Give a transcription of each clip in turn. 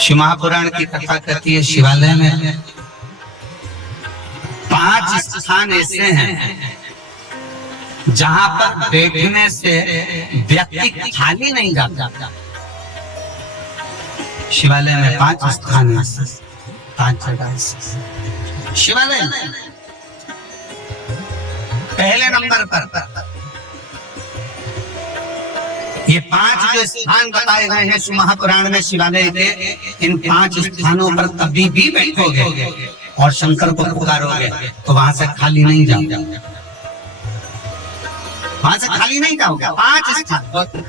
शिव महापुराण की कथा कहती है शिवालय में 5 स्थान ऐसे हैं जहां पर बैठने से व्यक्ति खाली नहीं जाता। शिवालय में 5 स्थान है, 5 जगह शिवालय में। पहले नंबर पर ये 5 जो स्थान बताए गए हैं शिव महापुराण में शिवालय के, इन 5 स्थानों पर कभी भी बैठोगे और शंकर को पुकारोगे तो वहां से खाली नहीं जाओगे, वहां से खाली नहीं जाओगे। 5 स्थान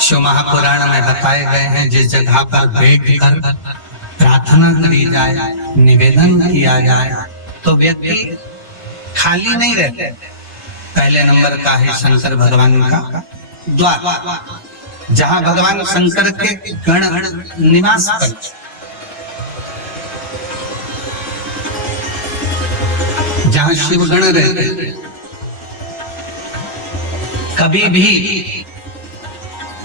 शिव महापुराण में बताए गए हैं। जिस जगह पर बैठकर प्रार्थना करी जाए, निवेदन किया जाए तो व्यक्ति खाली नहीं रहते। पहले नंबर का है शंकर भगवान का द्वार, जहां भगवान शंकर के गण निवास करते, जहां शिव गण रहते। कभी भी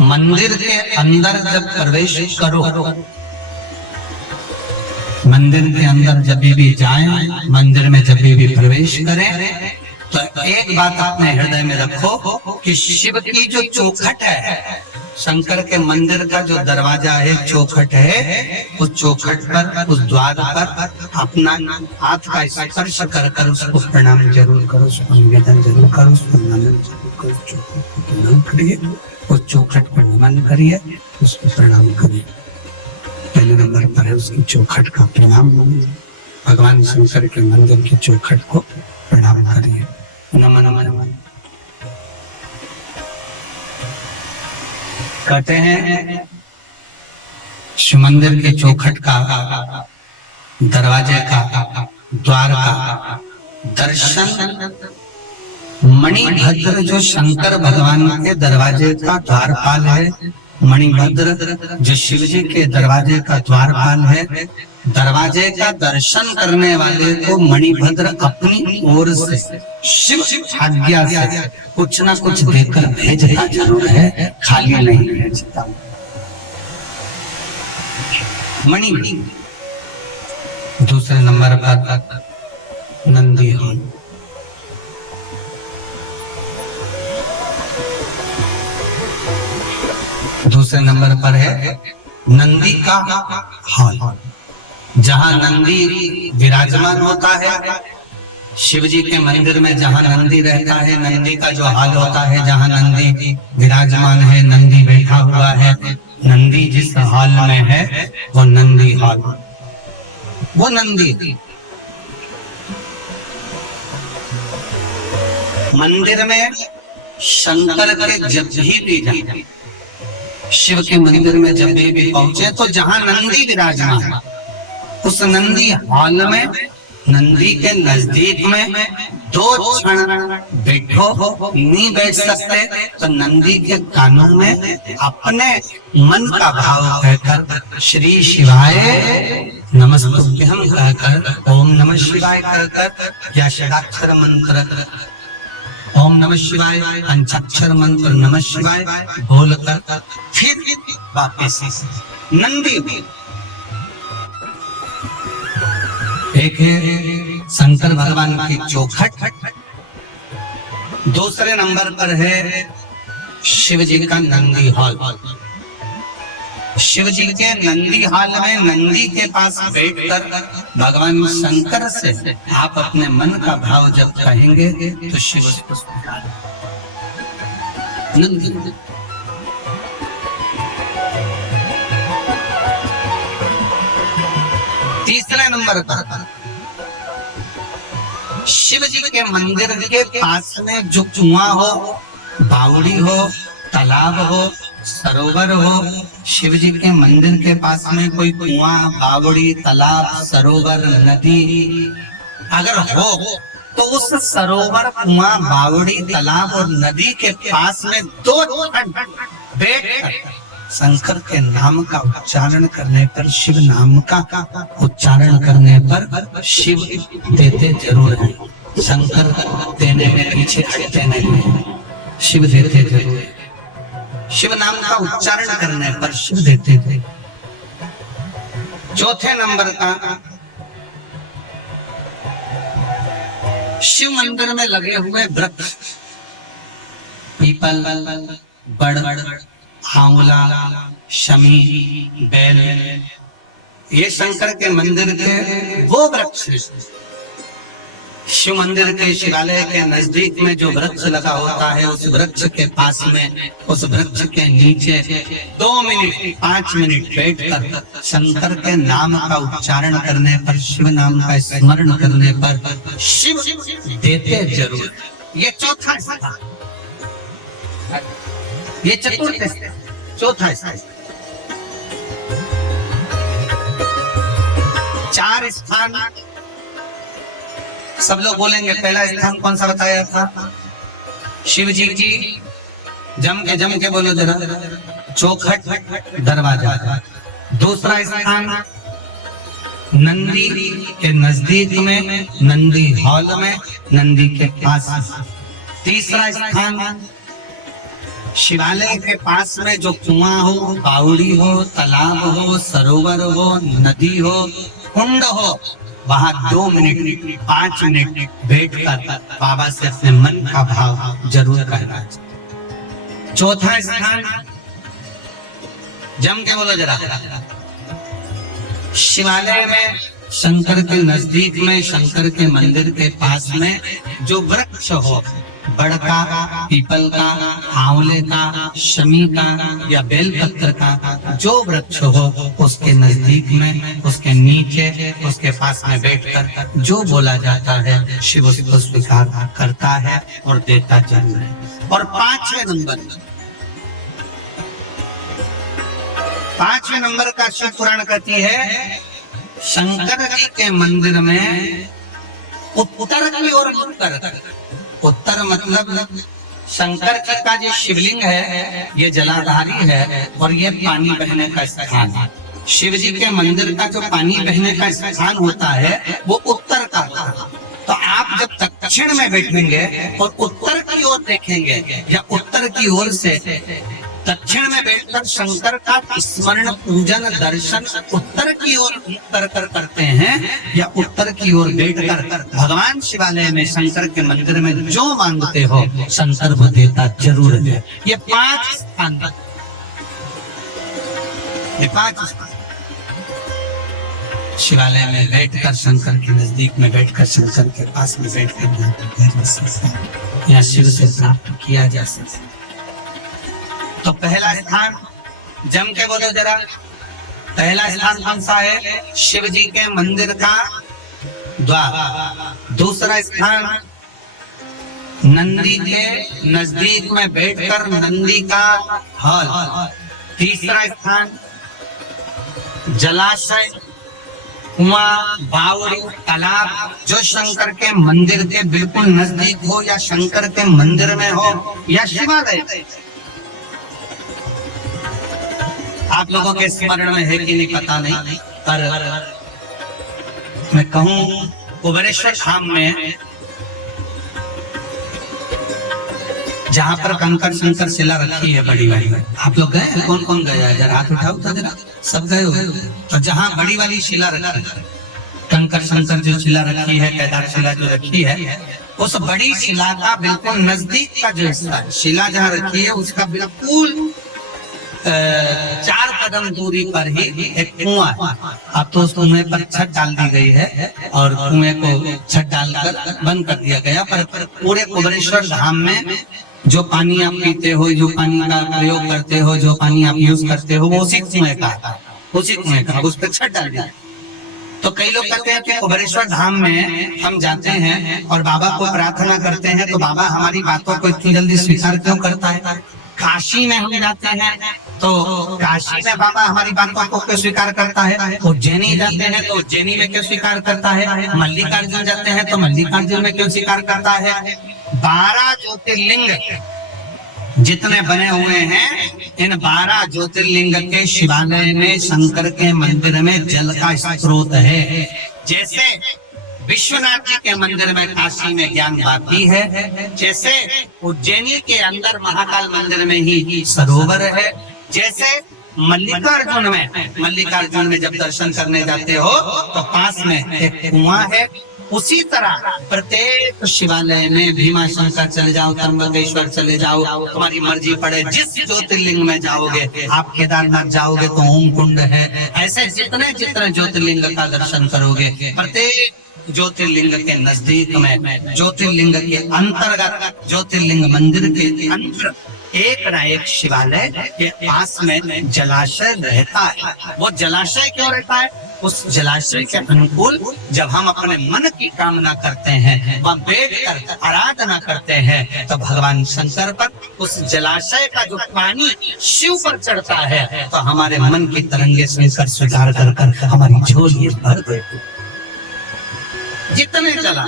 मंदिर के अंदर जब प्रवेश करो, मंदिर के अंदर जब भी जाएं, मंदिर में जब भी प्रवेश करें तो एक बात अपने हृदय में रखो कि शिव की जो चौखट है, शंकर के मंदिर का जो दरवाजा है, चौखट है, उस चौखट पर, उस द्वार पर अपना हाथ का स्पर्श कर कर उसको प्रणाम जरूर करो, उसको निवेदन जरूर करो, उसको नमन जरूर करो, चौखट को प्रणाम करिए, उस चौखट पर नमन करिए, उसको प्रणाम करिए। पहले नंबर पर है उसकी चौखट का प्रणाम, भगवान शंकर के मंदिर की चौखट को प्रणाम करिए, नमन नमन। कहते हैं शिव मंदिर के चौखट का, दरवाजे का, द्वार का दर्शन मणिभद्र जो शंकर भगवान के दरवाजे का द्वारपाल है, मणिभद्र जो शिव जी के दरवाजे का द्वारपाल है, दरवाजे का दर्शन करने वाले को मणिभद्र अपनी ओर से शिव आज्ञा से कुछ ना कुछ देकर भेजता जरूर है, खाली नहीं भेजता। मणि। दूसरे नंबर पर नंदी हॉल, दूसरे नंबर पर है नंदी का हॉल, जहां नंदी विराजमान होता है। शिव जी के मंदिर में जहां नंदी रहता है, नंदी का जो हाल होता है, जहां नंदी विराजमान है, नंदी बैठा हुआ है, नंदी जिस हॉल में है वो नंदी हॉल, वो नंदी। मंदिर में शंकर के जब भी जाए, शिव के मंदिर में जब भी पहुंचे तो जहां नंदी विराजमान, उस नंदी हॉल में, नंदी के नजदीक में 2 क्षण बैठो। नहीं बैठ सकते तो नंदी के कानों में अपने मन का भाव कहकर श्री शिवाय नमस्तुभ्यं कहकर, ओम नमः शिवाय कहकर, या षडाक्षर मंत्र ओम नमः शिवाय, पंचाक्षर मंत्र नमः शिवाय बोलकर फिर वापस नंदी। एक है शंकर भगवान की चौखट, दूसरे नंबर पर है शिव जी का नंदी हॉल। शिव जी के नंदी हॉल में नंदी के पास बैठकर भगवान शंकर से आप अपने मन का भाव जब कहेंगे तो शिव उसको नंदी। तीसरे नंबर पर शिव जी के मंदिर के पास में जो कुआं हो, बावड़ी हो, तालाब हो, सरोवर हो, शिव जी के मंदिर के पास में कोई कुआं, बावड़ी, तालाब, सरोवर, नदी अगर हो तो उस सरोवर, कुआं, बावड़ी, तालाब और नदी के पास में 2 क्षण बैठ शंकर के नाम का उच्चारण करने पर, शिव नाम का उच्चारण करने पर शिव देते जरूर हैं। शंकर देने में पीछे हटते नहीं, शिव देते जरूर। शिव नाम का उच्चारण करने पर शिव देते थे। चौथे नंबर का, शिव मंदिर में लगे हुए वृक्ष, पीपल, बड़, आंवला, शमी, बेल, ये शंकर के मंदिर के वो वृक्ष। शिव मंदिर के शिवालय के नजदीक में जो वृक्ष लगा होता है, उस वृक्ष के पास में, उस वृक्ष के नीचे 2 मिनट 5 मिनट बैठकर शंकर के नाम का उच्चारण करने पर, शिव नाम का स्मरण करने पर शिव देते जरूर। ये चौथा स्थान, ये चतुर्थ स्थान, चौथा स्थान। 4 स्थान सब लोग बोलेंगे। पहला स्थान कौन सा बताया था? शिव जी की, जम के बोलो जरा, चौखट दरवाजा। दूसरा स्थान नंदी के नजदीक में, नंदी हॉल में, नंदी के पास। तीसरा स्थान शिवालय के पास में जो कुआं हो, बावड़ी हो, तालाब हो, सरोवर हो, नदी हो, कुंड हो, वहां 2 मिनट 5 मिनट बैठकर बाबा से अपने मन का भाव जरूर कहना चाहिए। चौथा स्थान, जम के बोलो जरा, शिवालय में शंकर के नजदीक में, शंकर के मंदिर के पास में जो वृक्ष हो, बड़ का, पीपल का, आंवले का, शमी का या बेलपत्र का जो वृक्ष हो, उसके नजदीक में, उसके नीचे, उसके पास में बैठकर जो बोला जाता है, शिव उसको स्वीकार करता है और देता जरूर है। और 5वें नंबर का शिव पुराण कहती है, शंकर जी के मंदिर में उत्तर की ओर, उत्तर मतलब शंकर जी का जो शिवलिंग है, ये जलाधारी है और ये पानी बहने का स्थान है। शिव जी के मंदिर का जो पानी बहने का स्थान होता है, वो उत्तर का होता है। तो आप जब दक्षिण में बैठेंगे और उत्तर की ओर देखेंगे, या उत्तर की ओर से दक्षिण में बैठकर शंकर का स्मरण, पूजन, दर्शन उत्तर की ओर कर करते हैं, या उत्तर की ओर बैठकर भगवान शिवालय में, शंकर के मंदिर में जो मांगते हो, शंकर वो देता जरूर है। ये 5 स्थान, ये 5 स्थान शिवालय में बैठकर, शंकर के नजदीक में बैठकर, शंकर के पास में बैठकर यहाँ शिव से प्राप्त किया जा सकता। तो पहला स्थान, जम के बोलो जरा, पहला स्थान कौन सा है? शिव जी के मंदिर का द्वार। दूसरा स्थान नंदी के नजदीक में बैठकर नंदी का हॉल। तीसरा स्थान जलाशय, कुआं, बावड़ी, तालाब जो शंकर के मंदिर के बिल्कुल नजदीक हो, या शंकर के मंदिर में हो, या शिवालय। आप लोगों के स्मरण में है कि नहीं पता नहीं, पर मैं कहूं कुबेरेश्वर धाम में जहां पर कंकर शंकर शिला रखी है बड़ी वाली, आप लोग गए? कौन कौन गया? जरा हाथ उठाओ तो जरा, सब गए हो? तो जहां बड़ी वाली शिला रखी है, कंकर शंकर जो शिला रखी है, केदार शिला जो रखी है, उस बड़ी शिला का बिल्कुल नजदीक का जो हिस्सा शिला जहाँ रखी है, उसका बिल्कुल 4 कदम दूरी पर ही एक कुआं है। अब तो उस कुएं पर छत डाल दी गई है और कुएं को छत डालकर बंद कर दिया गया, पर पूरे कुबेरेश्वर धाम में जो पानी आप पीते हो, जो पानी का प्रयोग करते हो, जो पानी आप यूज करते हो, वो उसी कुएं का, उसी कुएं का, उस पर छत डाल दिया। तो कई लोग कहते हैं कि कुबेरेश्वर धाम में हम जाते हैं और बाबा को प्रार्थना करते हैं, तो बाबा हमारी बातों को इतनी जल्दी स्वीकार क्यों करता है? काशी में हम जाते हैं तो काशी में बाबा हमारी बातों को क्यों स्वीकार करता है? उज्जैनी जाते हैं तो उज्जैनी में क्यों स्वीकार करता है? मल्लिकार्जुन जाते हैं तो मल्लिकार्जुन में क्यों स्वीकार करता है? 12 ज्योतिर्लिंग जितने बने हुए हैं, इन 12 ज्योतिर्लिंग के शिवालय में, शंकर के मंदिर में जल का स्रोत है। जैसे विश्वनाथ जी के मंदिर में, काशी में ज्ञान बाती है, जैसे उज्जैनी के अंदर महाकाल मंदिर में ही सरोवर है, जैसे मल्लिकार्जुन में जब दर्शन करने जाते हो तो पास में एक कुआं है। उसी तरह प्रत्येक शिवालय में भीमाशंकर चले जाओ, त्र्यंबकेश्वर चले जाओ, तुम्हारी मर्जी पड़े जिस ज्योतिर्लिंग में जाओगे। आप केदारनाथ जाओगे तो ओम कुंड है। ऐसे जितने जितने ज्योतिर्लिंग का दर्शन करोगे, प्रत्येक ज्योतिर्लिंग के नजदीक में, ज्योतिर्लिंग के अंतर्गत, ज्योतिर्लिंग मंदिर के अंदर एक न एक शिवालय के पास में जलाशय रहता है। वो जलाशय क्यों रहता है? उस जलाशय के अनुकूल जब हम अपने मन की कामना करते हैं, वह बैठ कर आराधना करते हैं, तो भगवान शंकर पर उस जलाशय का जो पानी शिव पर चढ़ता है, तो हमारे मन की तरंगे शंकर स्वीकार कर कर हमारी झोली भर देते जितने जला।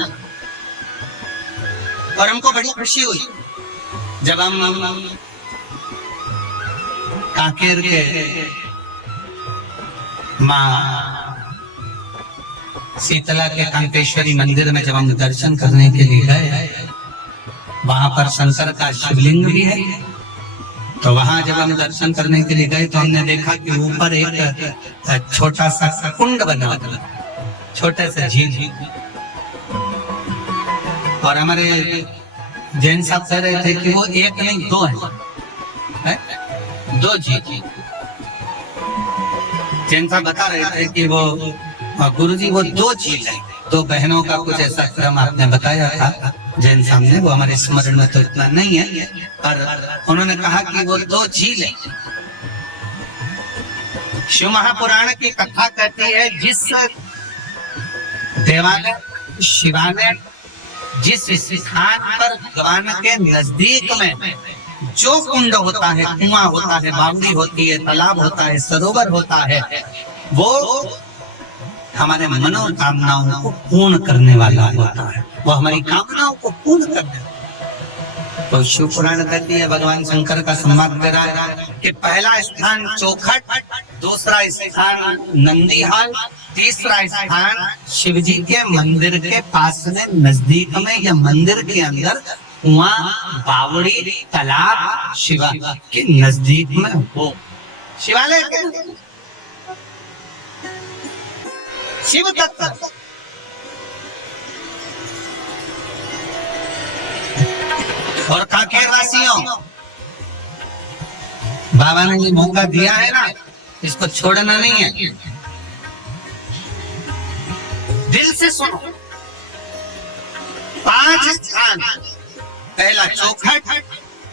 और हमको बड़ी खुशी हुई जब हम कांकेर के माँ शीतला के कांकेश्वरी मंदिर में जब हम दर्शन करने के लिए गए, वहां पर शंकर का शिवलिंग भी है। तो वहां जब हम दर्शन करने के लिए गए तो हमने देखा कि ऊपर एक छोटा सा कुंड बना, छोटे से झील। और हमारे जैन साहब कह रहे थे कि वो एक नहीं दो है, दो झील। जैन साहब बता रहे थे कि वो गुरुजी वो दो झील है, दो बहनों का कुछ ऐसा क्रम आपने बताया था जैन साहब ने, वो हमारे स्मरण में तो इतना नहीं है, पर उन्होंने कहा कि वो दो झील है। शिव महापुराण की कथा कहती है जिस देवालय, शिवालय, जिस स्थान पर भगवान के नजदीक में जो कुंड होता है, कुआं होता है, बावड़ी होती है, तालाब होता है, सरोवर होता है, वो हमारे मनोकामनाओं को पूर्ण करने वाला होता है। वो हमारी कामनाओं को पूर्ण करने वाला। तो शिव पुराण कहती है, भगवान शंकर का संवाद दे रहा है कि पहला स्थान चौखट, दूसरा स्थान नंदीहाल, तीसरा स्थान शिव जी के मंदिर के पास में नजदीक में या मंदिर के अंदर कुआं, बावड़ी, तालाब शिवा के नजदीक में हो। शिवालय के शिव तत्व। और कांकेर वासियों, बाबा ने ये मौका दिया है ना, इसको छोड़ना नहीं है। दिल से सुनो। 5 स्थान, पहला चौखट,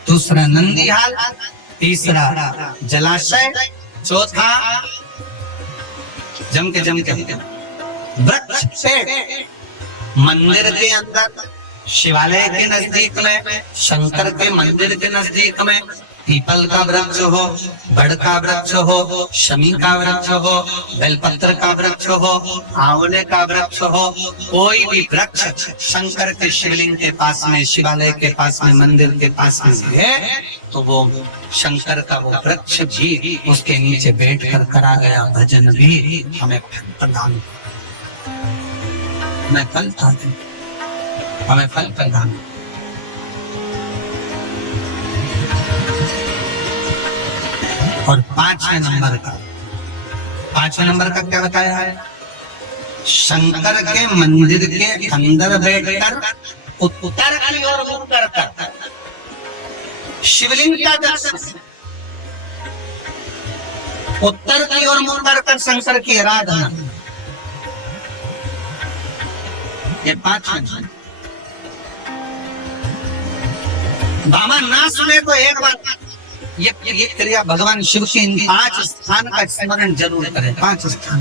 दूसरा नंदीहाल, तीसरा जलाशय, चौथा जम के वृक्ष पेड़, मंदिर के अंदर, शिवालय के नजदीक में, शंकर के मंदिर के नजदीक में, पीपल का वृक्ष हो, बड़ का वृक्ष हो, शमी का वृक्ष हो, बेलपत्र का वृक्ष हो, आंवले का वृक्ष हो, कोई भी वृक्ष शंकर के शिवलिंग के पास में, शिवालय के पास में, मंदिर के पास में है, तो वो शंकर का वो वृक्ष भी, उसके नीचे बैठ कर करा गया भजन भी हमें प्रदान, हमें फल प्रदान। और 5वें नंबर का क्या बताया है? शंकर के मंदिर के अंदर बैठकर उत्तर की ओर मुख कर शिवलिंग का दर्शन, उत्तर की ओर मुख कर शंकर की आराधना। ये 5वें। बाबा ना सुने तो एक बार ये क्रिया भगवान शिव के इन 5 स्थान का स्मरण जरूर करें। 5 स्थान